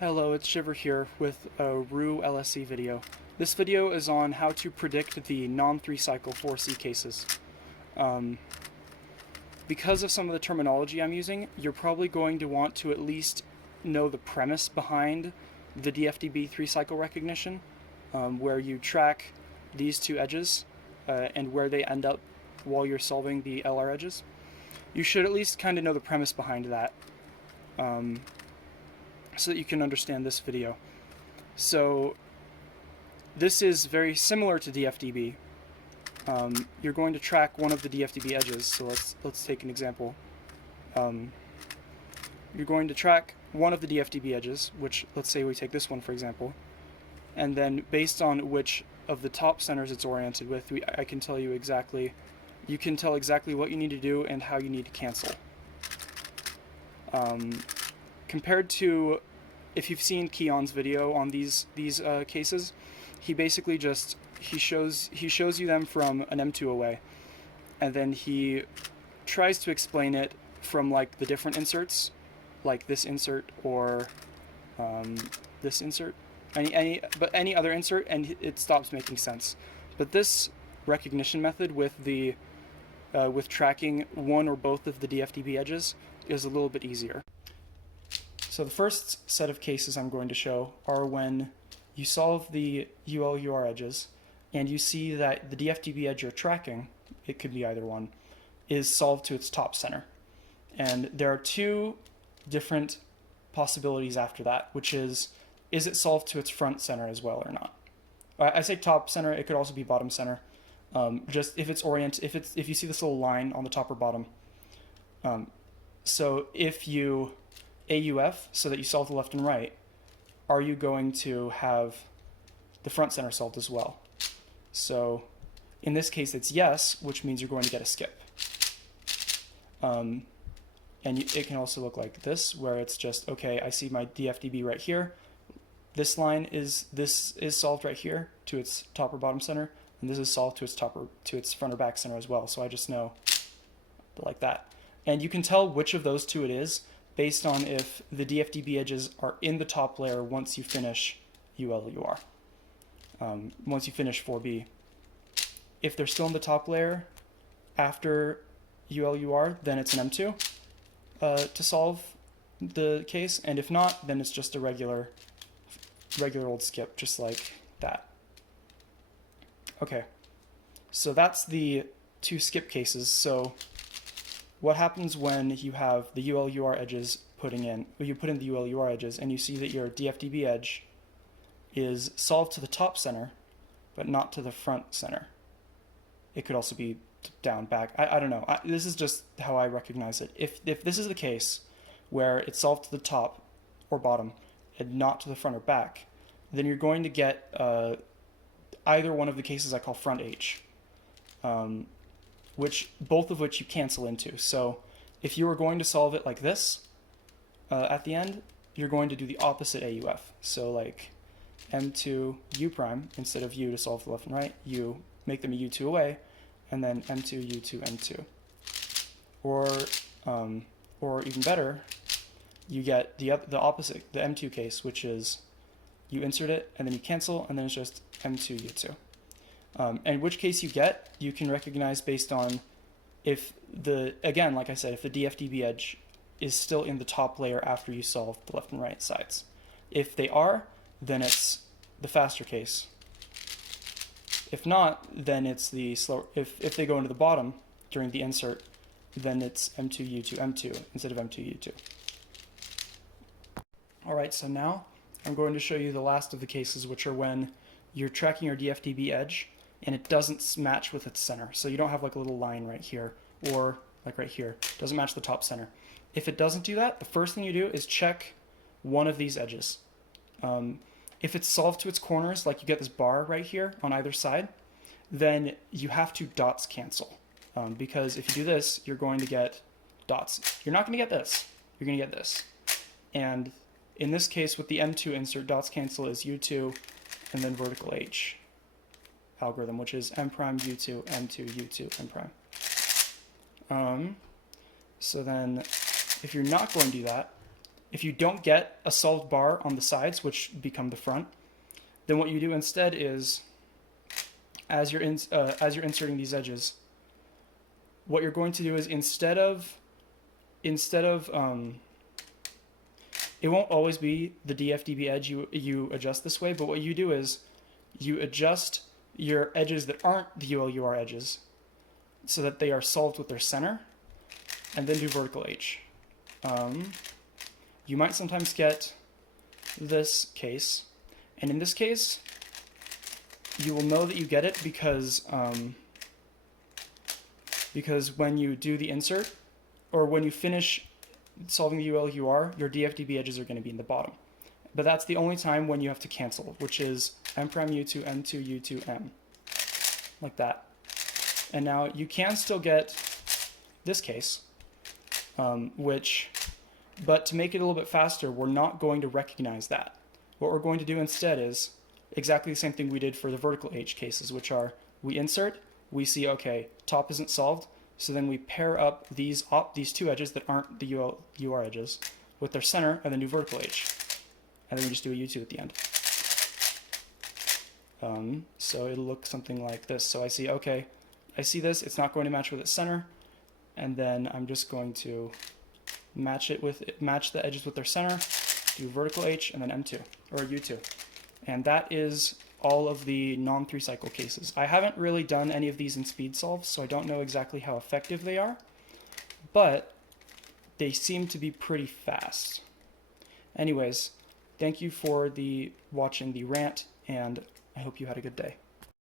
Hello, it's Shiver here with a Roux LSC video. This video is on how to predict the non-3 cycle 4C cases. Um, because of some of the terminology I'm using, you're probably going to want to at least know the premise behind the DFDB 3 cycle recognition, where you track these two edges and where they end up while you're solving the LR edges. You should at least kind of know the premise behind that. So that you can understand this video. So this is very similar to DFDB. You're going to track one of the DFDB edges. So let's take an example. You're going to track one of the DFDB edges, which let's say we take this one for example, and then based on which of the top centers it's oriented with, I can tell you exactly. You can tell exactly what you need to do and how you need to cancel. Compared to if you've seen Keon's video on these cases, he basically just he shows you them from an M2 away, and then he tries to explain it from like the different inserts, like this insert or this insert, any other insert, and it stops making sense. But this recognition method with with tracking one or both of the DFDB edges is a little bit easier. So the first set of cases I'm going to show are when you solve the UL-UR edges and you see that the DFDB edge you're tracking, it could be either one, is solved to its top center. And there are two different possibilities after that, which is it solved to its front center as well or not? I say top center, it could also be bottom center. Just if it's if you see this little line on the top or bottom. So if you AUF, so that you solve the left and right, are you going to have the front center solved as well? So in this case it's yes, which means you're going to get a skip. It can also look like this, where it's just, okay, I see my DFDB right here. This line is solved right here to its top or bottom center, and this is solved to its front or back center as well. So I just know like that. And you can tell which of those two it is based on if the DFDB edges are in the top layer once you finish UL-UR. Once you finish 4B. If they're still in the top layer after UL-UR, then it's an M2 to solve the case, and if not, then it's just a regular old skip, just like that. Okay, so that's the two skip cases. So what happens when you have the UL-UR edges you put in the UL-UR edges and you see that your DFDB edge is solved to the top center, but not to the front center? It could also be down, back. I don't know. This is just how I recognize it. If this is the case, where it's solved to the top or bottom and not to the front or back, then you're going to get either one of the cases I call front H. Both of which you cancel into. So if you were going to solve it like this at the end, you're going to do the opposite AUF. So like M2 U prime, instead of U to solve the left and right, you make them a U2 away, and then M2 U2 M2. Or even better, you get the opposite, the M2 case, which is you insert it and then you cancel, and then it's just M2 U2. And which case you get, you can recognize based on again, like I said, if the DFDB edge is still in the top layer after you solve the left and right sides. If they are, then it's the faster case. If not, then it's the slower. If they go into the bottom during the insert, then it's M2 U2 M2 instead of M2 U2. All right, so now I'm going to show you the last of the cases, which are when you're tracking your DFDB edge and it doesn't match with its center. So you don't have like a little line right here, or like right here, doesn't match the top center. If it doesn't do that, the first thing you do is check one of these edges. If it's solved to its corners, like you get this bar right here on either side, then you have to dots cancel. Because if you do this, you're going to get dots. You're not going to get this. You're going to get this. And in this case, with the M2 insert, dots cancel is U2 and then vertical H algorithm, which is M prime U2, M2, U2, M prime. So then if you're not going to do that, if you don't get a solved bar on the sides, which become the front, then what you do instead is, as you're inserting these edges, what you're going to do is instead of it won't always be the DFDB edge you adjust this way, but what you do is you adjust your edges that aren't the ULUR edges so that they are solved with their center, and then do vertical H. You might sometimes get this case, and in this case, you will know that you get it because when you do the insert, or when you finish solving the ULUR, your DFDB edges are going to be in the bottom. But that's the only time when you have to cancel, which is M prime U2, M2, U2, M. Like that. And now you can still get this case, but to make it a little bit faster, we're not going to recognize that. What we're going to do instead is exactly the same thing we did for the vertical H cases, which are we insert, we see, okay, top isn't solved, so then we pair up these two edges that aren't the UR edges with their center, and then do vertical H. And then we just do a U2 at the end. So it'll look something like this. So I see, okay, I see this, it's not going to match with its center, and then I'm just going to match the edges with their center, do vertical H, and then M2, or U2. And that is all of the non-3 cycle cases. I haven't really done any of these in speed solves, so I don't know exactly how effective they are, but they seem to be pretty fast. Anyways, thank you for watching the rant, and I hope you had a good day.